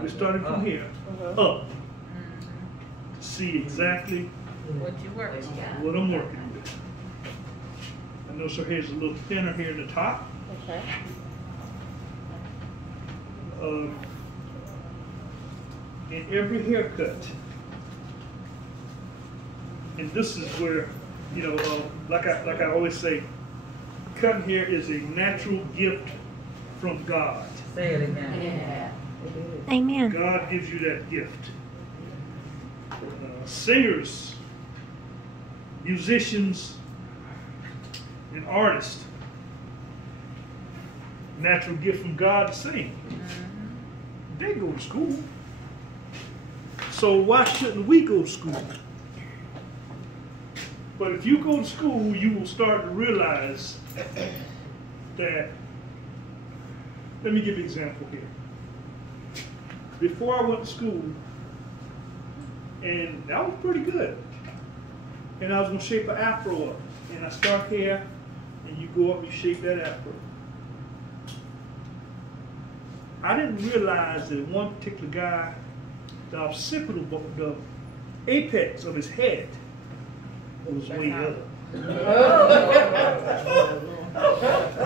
We're starting from here up. See exactly what you working with. What I'm working with. I notice her hair's a little thinner here at the top. Okay. In every haircut, and this is where, you know, like I always say, cutting hair is a natural gift from God. Say it again. Yeah. Amen. God gives you that gift. Singers, musicians, and artists, natural gift from God to sing. They go to school. So why shouldn't we go to school? But if you go to school, you will start to realize that, let me give you an example here. Before I went to school, and that was pretty good, and I was going to shape an afro up. And I start here, and you go up and you shape that afro. I didn't realize that one particular guy, the occipital, the apex of his head was way up.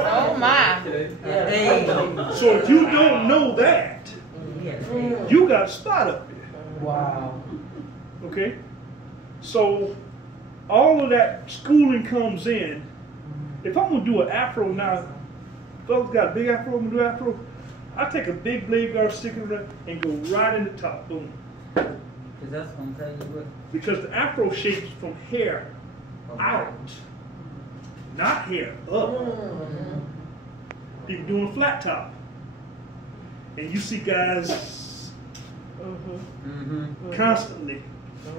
Oh my. So if you don't know that, you got a spot up there. Wow. Okay? So all of that schooling comes in. If I'm going to do an afro now, fellas got a big afro, I'm going to do afro, I take a big blade guard, stick it around, and go right in the top. Boom. Because that's going to tell you what. Because the afro shapes from hair out, not hair up. People doing a flat top. And you see guys constantly.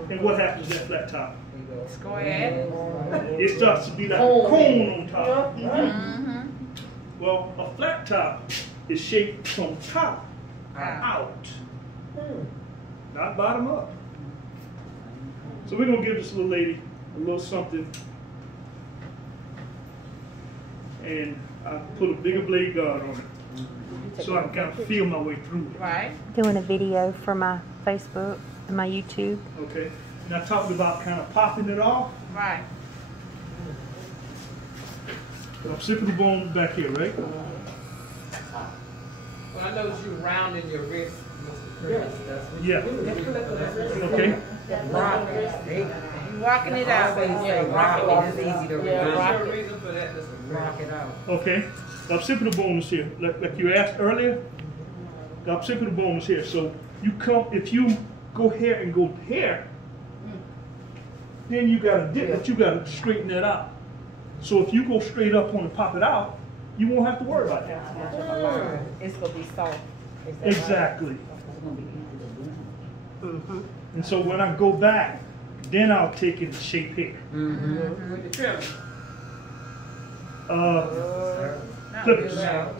And what happens to that flat top? Square. It starts to be like a cone on top. Well, a flat top is shaped from top out, not bottom up. So we're going to give this little lady a little something, and I put a bigger blade guard on it so I can kind of feel my way through it. Right. Doing a video for my Facebook and my YouTube. Okay. And I talked about kind of popping it off. Right. The occipital bone back here, right? Well, I noticed you rounding your wrist. Yeah. Okay. Rock it. You rocking it out. Yeah, rock it. It's easy to What's your reason for that? rock it out. Okay. The occipital bone is here. Like you asked earlier, the occipital bone is here. So you come, if you go here and go here, then you got to dip, but you got to straighten that out. So if you go straight up on and pop it out, you won't have to worry about that. It's going to be soft. Exactly. And so when I go back, then I'll take it and shape here. With the trim. Clippers. Let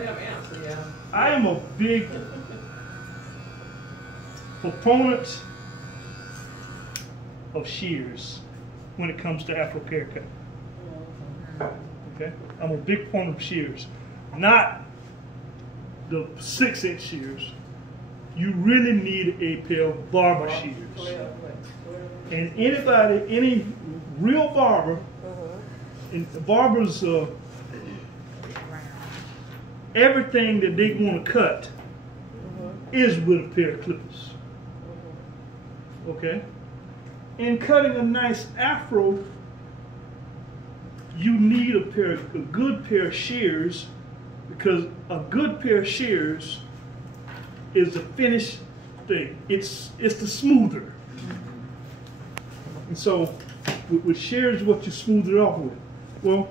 him answer, yeah. I am a big proponent of shears when it comes to Afro haircut. Okay? I'm a big proponent of shears. Not the 6-inch shears. You really need a pair of barber shears. And anybody, any real barber, and the barbers, everything that they want to cut is with a pair of clippers. Okay? In cutting a nice afro, you need a good pair of shears, because a good pair of shears is the finished thing. It's the smoother. And so with shears, what you smooth it off with. Well,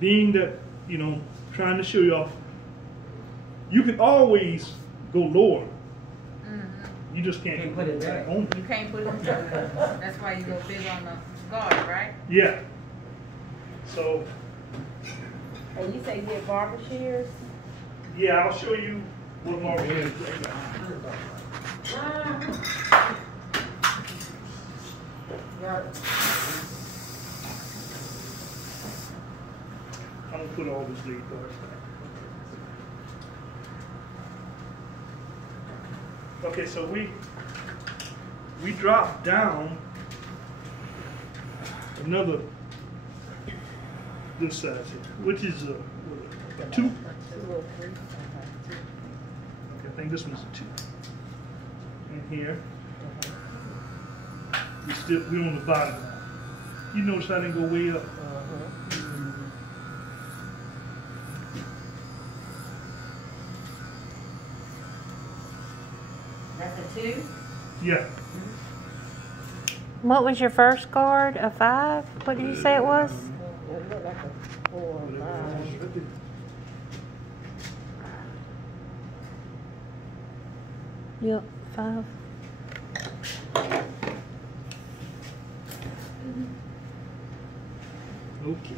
being that, you know, trying to show you off, you can always go lower. You just can't Put it back. on. You can't put it on top. That's why you go big on the guard, right? Yeah. So, And you say you get barber shears? yeah, I'll show you what my shears look like. I'm put all the blade guards back. Okay, so we dropped down another this size here, which is a 2. 2 or 3. Okay, I think this one's a 2. And here, we're on the bottom now. You notice I didn't go way up. That's a 2? Yeah. What was your first card? A 5? What did you say it was? It looked like a 4 or 5. Yep, 5. Okay.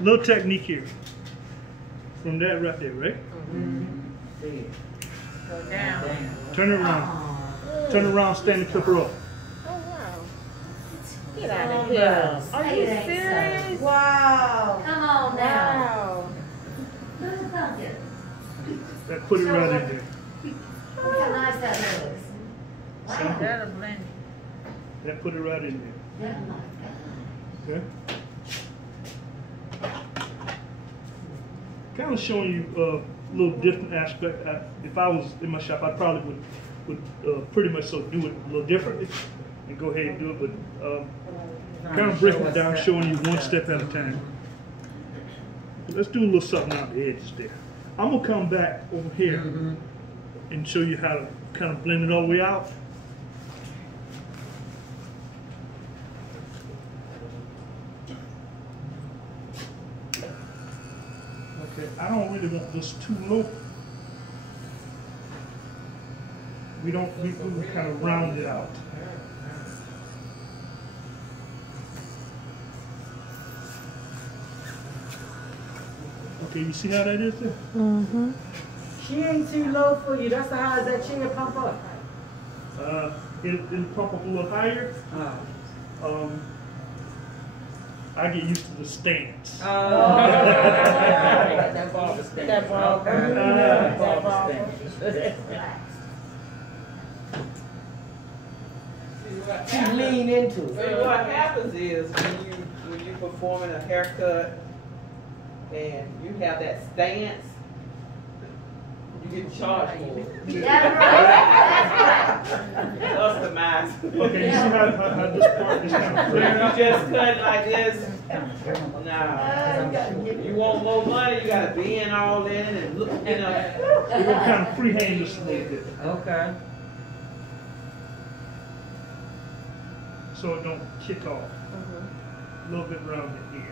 Little technique here. From that right there, right? See. Go down. Turn it around. Turn around, stand the clipper up. Oh, wow. Get out of here. Are you serious? Wow. Come on now. Wow. Look at pumpkin. That put it right in there. Look how nice that looks. Wow. That'll blend. That put it right in there. Oh my God. Okay. Kind of showing you a little different aspect. If I was in my shop, I probably would pretty much so do it a little differently and go ahead and do it. But kind of breaking it down, showing you one step at a time. Let's do a little something out the edges there. I'm gonna come back over here and show you how to kind of blend it all the way out. Okay, I don't really want this too low. We will kind of round it out. Okay, you see how that is there? Mm-hmm. She ain't too low for you. That's the highest that she can pump up. It'll pump up a little higher. I get used to the stance. That barber stand. That barber. Okay. That Barber barber. stand. What She happens- lean into See, it. what happens is when you performing a haircut and you have that stance, you get charged for it. That's right. Customized. Okay, you see how this part is kind of If flat? you just cut it like this, You nah. gotta get You want more money, you gotta bend all in and look, We're gonna kind of freehand this a little bit, Okay. so it don't kick off. A little bit around the ear.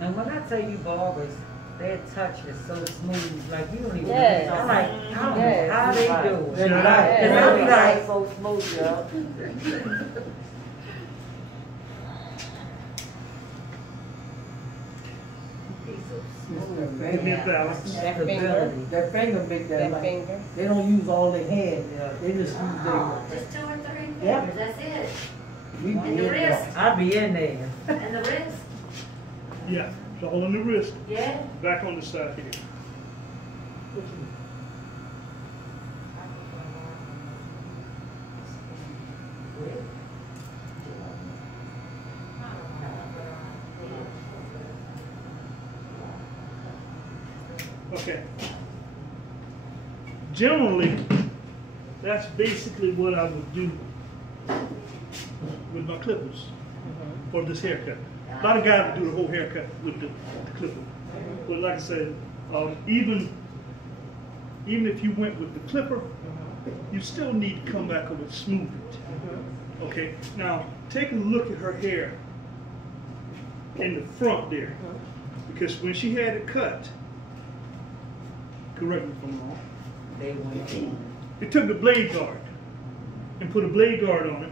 And when I tell you barbers, their touch is so smooth, like you don't even Yes. I'm like, I don't Yes. know how they do it. Yeah. And I'll be like, so smooth, yo. Give me a balance. That Stability. finger. That finger make that That like, finger. they don't use all their hand, they just use just 2 or 3 fingers, Yeah. that's it. their, we And the did wrist, I'll be in there. and the wrist, Yeah, it's all in the wrist. yeah. Back on the side here. Okay. Generally, that's basically what I would do with my clippers for this haircut. A lot of guys do the whole haircut with the clipper. But like I said, even if you went with the clipper, you still need to come back over and smooth it. Okay, now take a look at her hair in the front there. Because when she had it cut, correct me if I'm wrong, They went in. they took the blade guard and put a blade guard on it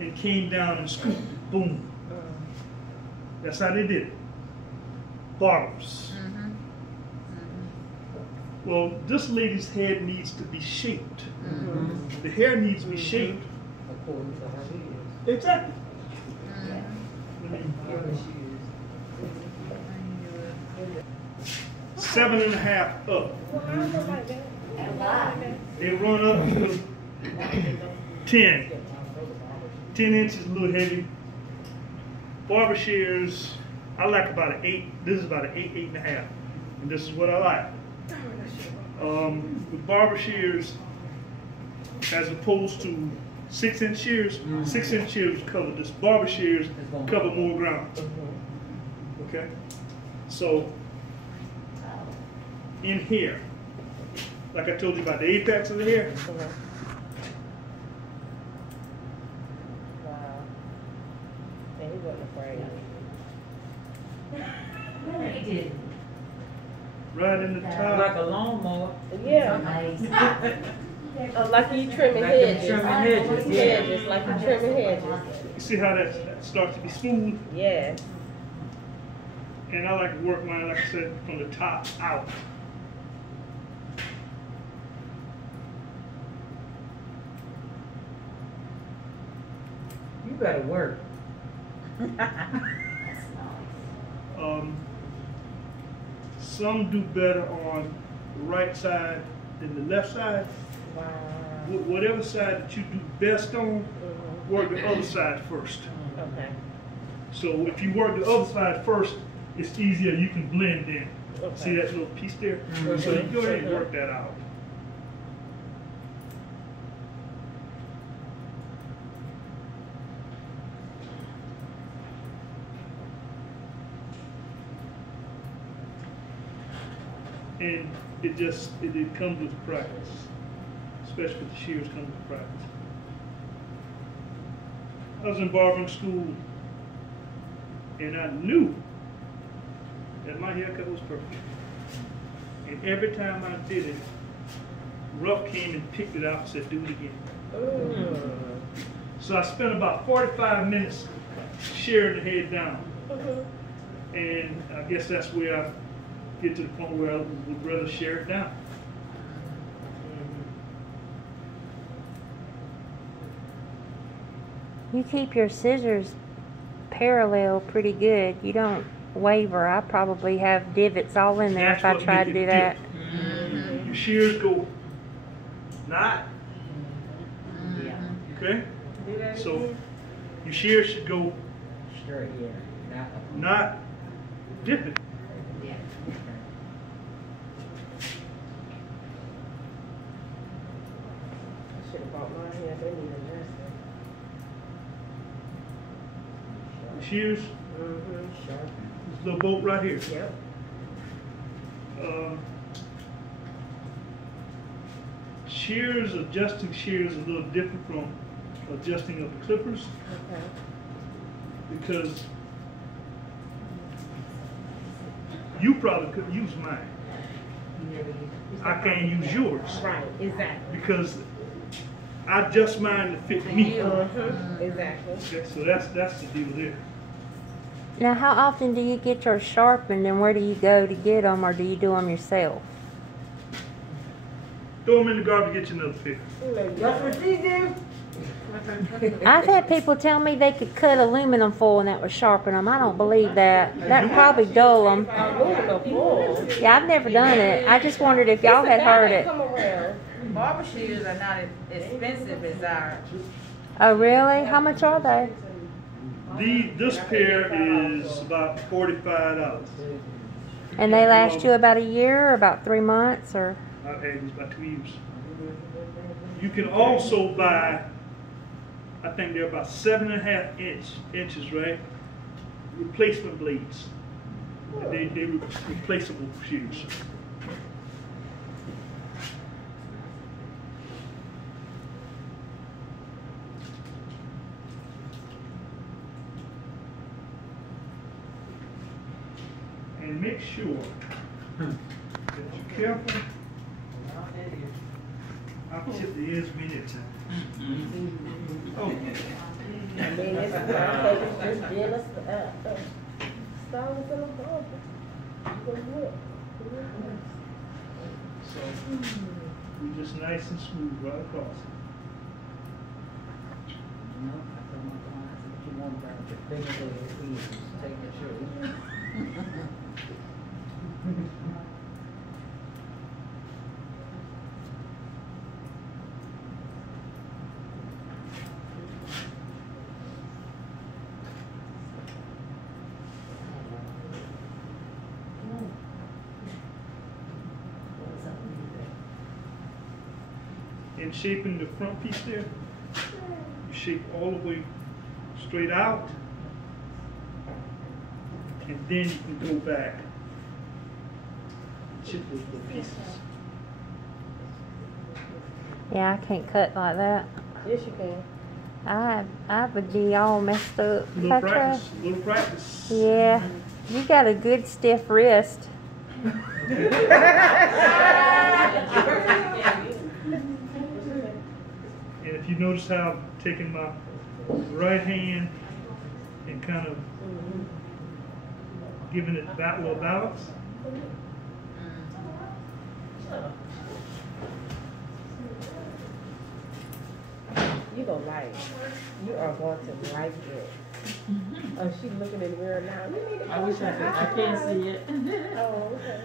and came down and scooped it. Boom. That's how they did it. Barbers. Well, this lady's head needs to be shaped. The hair needs to be shaped. According to her heels. Exactly. Yeah, the shoes. 7.5 up. And why? They run up to 10. 10 inches, a little heavy. Barber shears, I like about an 8. This is about an 8, 8.5. And this is what I like. With barber shears, as opposed to 6-inch shears, 6-inch shears cover this. Barber shears cover more ground. Okay? So, in here, like I told you about the apex of the hair, Wow. And he wasn't afraid. He did. right in the top. Like a lawnmower. Yeah. Amazing. Like you trimming Like you hedges. trimming hedges, yeah. Hedges, like you trimming hedges. You see how that starts to be smooth? Yeah. And I like to work mine, like I said, from the top out. You better work. That's nice. Some do better on the right side than the left side. Wow. Whatever side that you do best on, work the other side first. Okay. So if you work the other side first, it's easier, you can blend in. Okay. See that little piece there? So you go ahead and work that out. And it comes with practice, especially with the shears comes with practice. I was in barbering school, and I knew that my haircut was perfect. And every time I did it, Ruff came and picked it out and said, do it again. So I spent about 45 minutes shearing the head down. And I guess that's where I get to the point where I would rather shear it down. You keep your scissors parallel pretty good. You don't waver. I probably have divots all in there if I That's what try to make it do that. different. Your shears go not, okay? So your shears should go Straight, yeah. not dipping. Yeah. I should have bought mine here. They need a nurse. The shears, Sharp. this little bolt right here. Yep. Shears, adjusting shears is a little different from adjusting of the clippers Okay. because you probably couldn't use mine. I can't use yours Right. Exactly. because I adjust mine to fit me. Exactly. Okay, so that's the deal there. Now, how often do you get yours sharpened, and where do you go to get them, or do you do them yourself? Throw them in the garbage, get you another pair. That's what she do. I've had people tell me they could cut aluminum foil and that would sharpen them. I don't believe that. That would probably dull them. Aluminum foil. Yeah, I've never done it. I just wondered if y'all had heard it. Come around. Barber shears are not as expensive as ours. Oh, really? How much are they? This pair is about $45. And they last you about a year, or about 3 months, or? I've had these about 2 years. You can also buy, I think they're about 7.5 inches, right? Replacement blades. They're replaceable shears. And make sure that you're careful. I'll tip the ends many a time. Oh, I mean, it's just jealous, stylist in the barber. You gonna do it. So we just nice and smooth right across. No, I told my client, I said, you want about the bigger than it is, take the shirt. And shaping the front piece there, you shape all the way straight out, and then you can go back and chip those little pieces. Yeah, I can't cut like that. Yes, you can. I would be all messed up. A little practice, a little practice. Yeah, you got a good stiff wrist. And if you notice how I'm taking my right hand and kind of giving it that little balance. You gonna like it. You are going to like it. Oh, she's looking in the mirror now. You need to I wish I could, I can't see it. Oh, okay.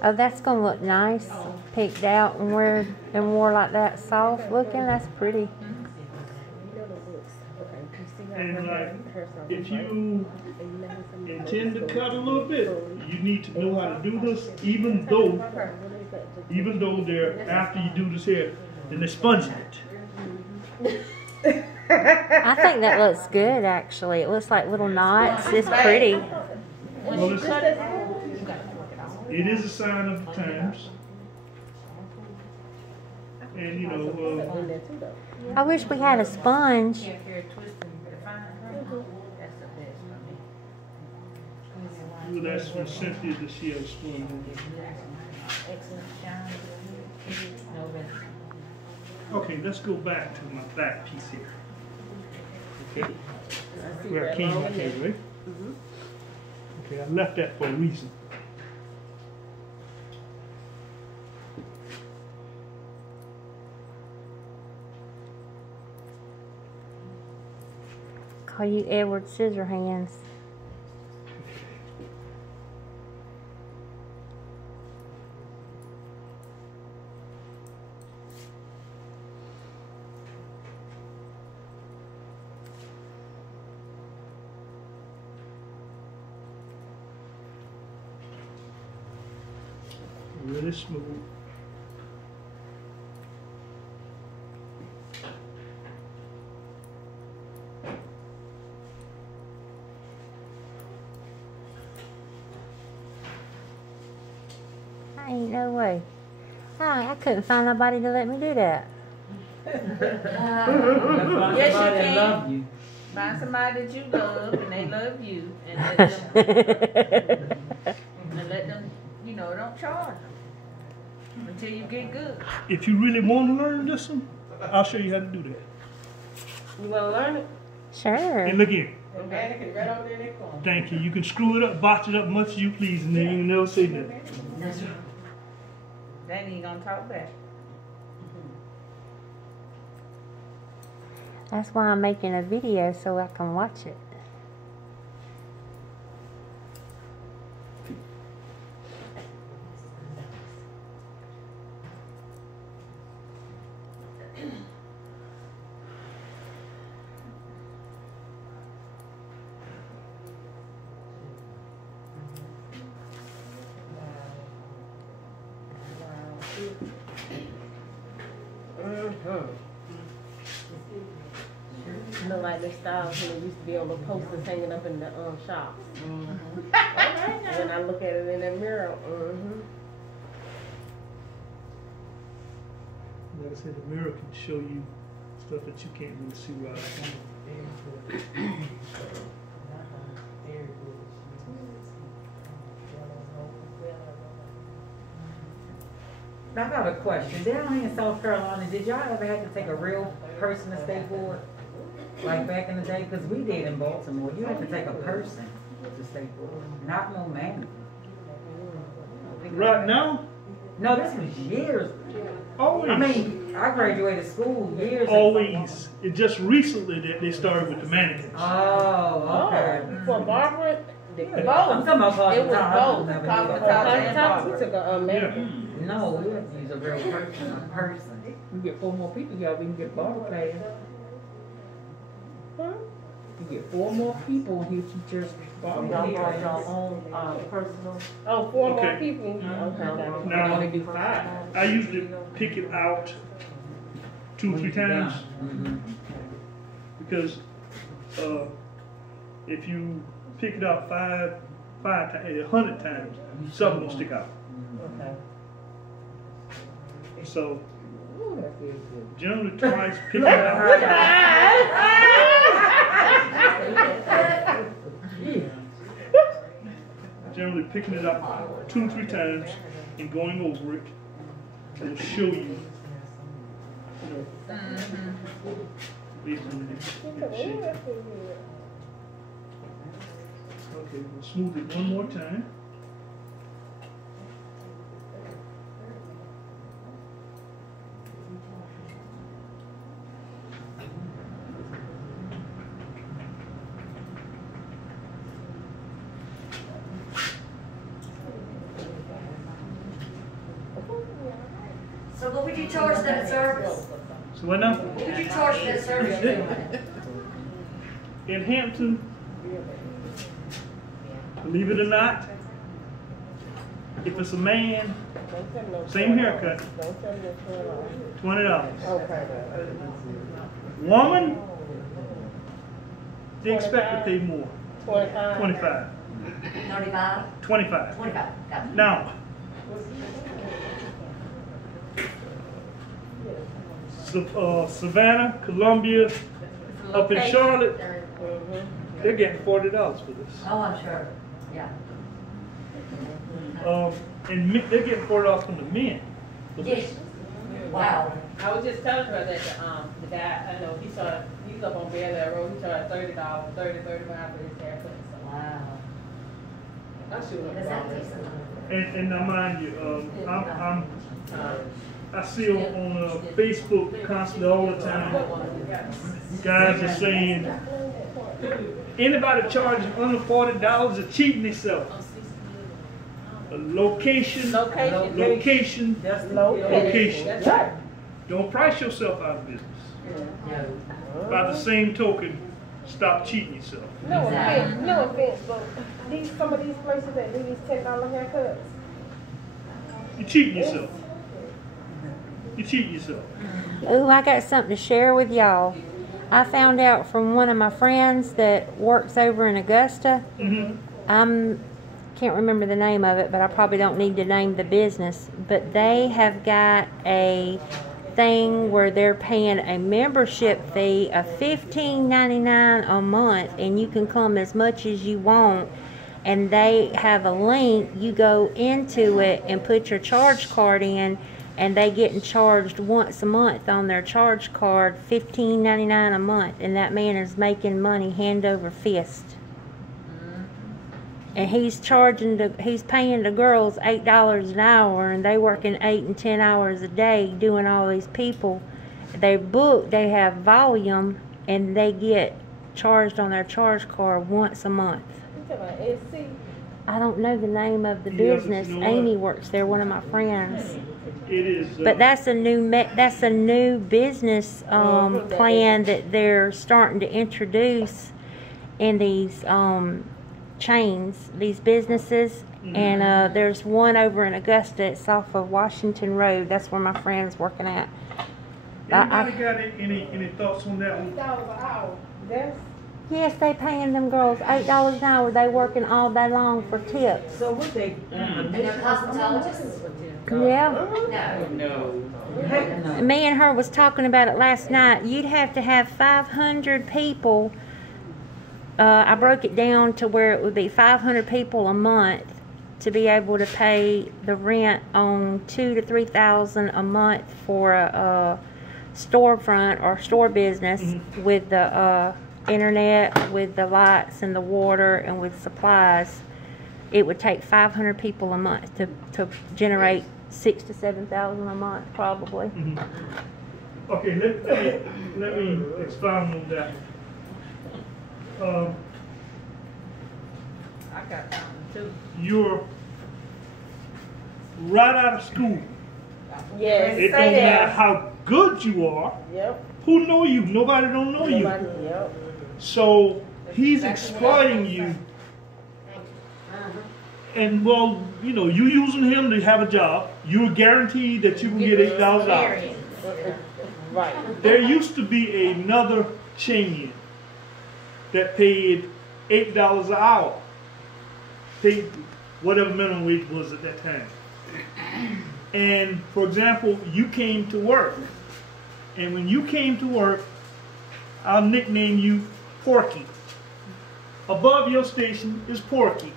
Oh, that's gonna look nice, picked out and wore like that, soft looking. That's pretty. You know the books. Okay, you see how And like, her if you intend to cut a little bit, you need to know how to do this, even though they're, after you do this here, then they're sponging it. I think that looks good, actually. It looks like little knots. It's pretty. Well, it is a sign of the times. And you know, I wish we had a sponge. If you're twisting the fine, that's the best for me. well, that's from Cynthia that she has spoon. Excellent shine. No better. Okay, let's go back to my back piece here. Okay. Where I came up here, right? Okay, I left that for a reason. Call you Edward Scissorhands. Really smooth. Ain't no way. I couldn't find nobody to let me do that. Yes, you Somebody can. love you. Find somebody that you love and they love you, and let them, you know, don't charge them until you get good. If you really want to learn this one, I'll show you how to do that. You wanna learn it? Sure. And look here. The mannequin right over there in that corner. Thank you. You can screw it up, botch it up much as you please, and then you never say nothing. Then he gonna talk back. That's why I'm making a video so I can watch it. Look like the styles when it used to be on the posters hanging up in the shops. When I look at it in that mirror, Like I said, the mirror can show you stuff that you can't really see right now. Now, I got a question. Down here in South Carolina, did y'all ever have to take a real person to state board? Like back in the day, because we did in Baltimore, you had to take a person to stay, not no man. Right now, No, this was years. always. I mean, I graduated school years ago. Always. It just recently that they started with the mannequins. Oh, okay. For Barbara, I'm talking about it was both. Never knew Cosmetology. about that. Sometimes we took a man. No, we have to use a real person. You get 4 more people, y'all, we can get barber class. You get 4 more people, and he'll teach us barber Y'all class. brought your own personal. Oh, 4 more okay. people. Okay. We Now, only do 5. I usually pick it out 2 or 3 times because if you pick it out 100 times, something will stick out. Okay. So Ooh, that feels good. generally twice pick it out. Generally picking it up 2 or 3 times and going over it will show you. Basically, shape. Okay, we'll smooth it one more time. So what would you charge that service? So what now? What would you charge that service you're doing? In Hampton, believe it or not, if it's a man, same haircut, $20. Okay. Woman, they expect to pay more, 25. 25. 35? 25. 25. Got it. Now, Savannah, Columbia, up in Charlotte, they're getting $40 for this. Oh, I'm sure. Yeah. And they're getting $40 from the men for this. Yes. Wow. I was just telling her that the guy, I know, he's up on Bel Road, he charged $30, $30, $35 for his haircut. So Wow. I should That's have actually something. And now mind you, I see on Facebook constantly all the time, guys are saying, anybody charging under $40 is cheating themselves. Location. Location. Don't price yourself out of business. By the same token, stop cheating yourself. No offense, but some of these places that do these $10 haircuts. You're cheating yourself. You're cheating yourself. Ooh, I got something to share with y'all. I found out from one of my friends that works over in Augusta. Can't remember the name of it, but I probably don't need to name the business. But they have got a thing where they're paying a membership fee of $15.99 a month, and you can come as much as you want. And they have a link. You go into it and put your charge card in, and they getting charged once a month on their charge card, $15.99 a month, and that man is making money hand over fist. And he's paying the girls $8 an hour, and they working 8 and 10 hours a day doing all these people. They have volume, and they get charged on their charge card once a month. I don't know the name of the business. Amy works there, one of my friends. It is. But that's a new business plan that they're starting to introduce in these chains, these businesses. And there's one over in Augusta. It's off of Washington Road. That's where my friend's working at. Anybody got any thoughts on that one? $8 an hour. Yes, they paying them girls $8 an hour. They working all day long for tips. So what they? And they're cosmetologists? Yeah. No. Heck no. Me and her was talking about it last night. You'd have to have 500 people. I broke it down to where it would be 500 people a month to be able to pay the rent on $2,000 to $3,000 a month for a storefront or store business with the internet, with the lights and the water and with supplies, it would take 500 people a month to generate 6,000 to 7,000 a month, probably. Okay, let me expound on that. I got something too. You're right out of school. Yes. It don't matter how good you are. Yep. Who know you? Nobody don't know you. Yep. So he's exploiting you. And well, you know, you using him to have a job. You're guaranteed that you can get $8 an hour. Right. There used to be another chain that paid $8 an hour. Paid whatever minimum wage was at that time. And for example, you came to work. And when you came to work, I'll nickname you Porky. Above your station is Porky.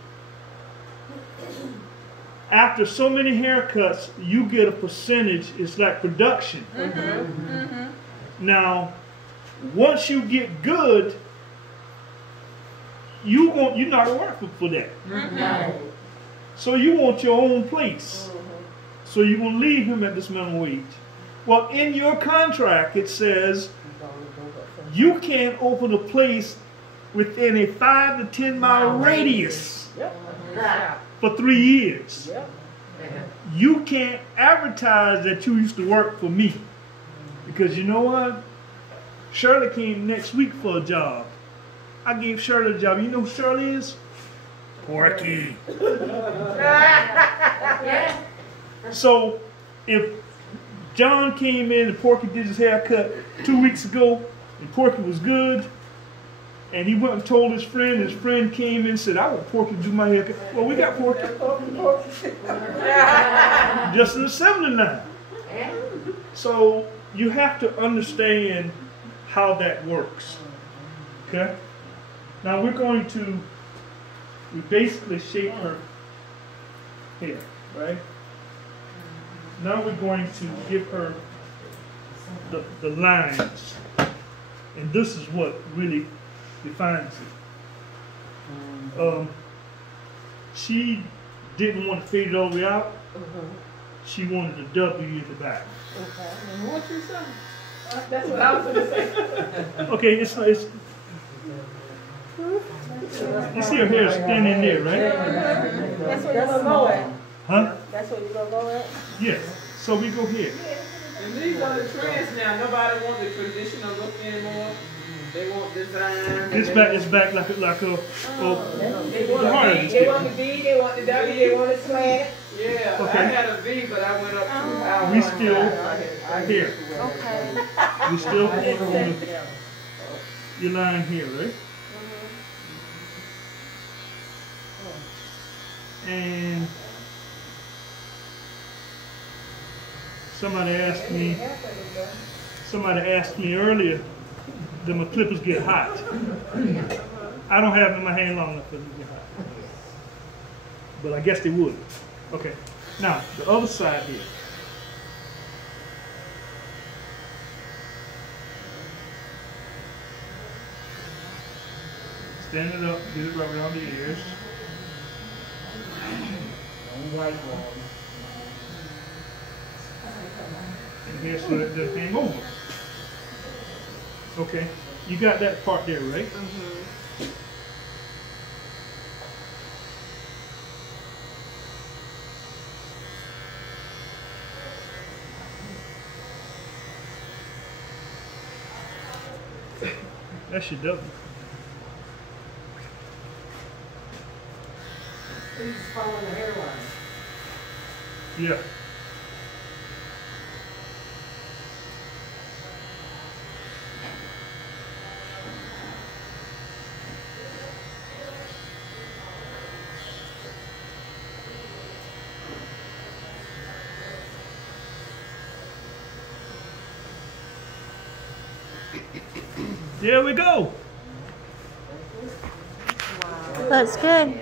After so many haircuts, you get a percentage. It's like production. Now, once you get good, you're not gonna work for that. So you want your own place. So you're gonna leave him at this minimum wage. Well, in your contract it says you can't open a place within a 5 to 10 mile radius for 3 years. You can't advertise that you used to work for me. Because you know what? Shirley came next week for a job. I gave Shirley a job. You know who Shirley is? Porky. So if John came in and Porky did his haircut 2 weeks ago and Porky was good, and he went and told his friend came in and said, I want Porky to do my haircut. Well, we got Porky. Just an assembly line. So you have to understand how that works. Okay? Now we basically shape her hair, right? Now we're going to give her the lines. And this is what really defines it. She didn't want to fade it all the way out. She wanted a W in the back. What you say? That's what I was going to say. Okay, it's you see her hair standing there, right? That's where you're going to go at. Huh? That's where you're going to go at? Yes. So we go here. And these are the trends now. Nobody wants the traditional look anymore. They want design. It's back like a They want the the V, they want the V, they want the W, they want it slant. Yeah, Okay. I had a V, but I went up 2 hours. We still here. Okay. We still on your line here, right? And somebody asked me earlier, do my clippers get hot? I don't have them in my hand long enough for them to get hot. But I guess they would. Okay. Now, the other side here. Stand it up, get it right around the ears. And here so that doesn't hang over. Okay, you got that part there, right? That should double. He's following the hairline. Yeah. There we go. Looks good.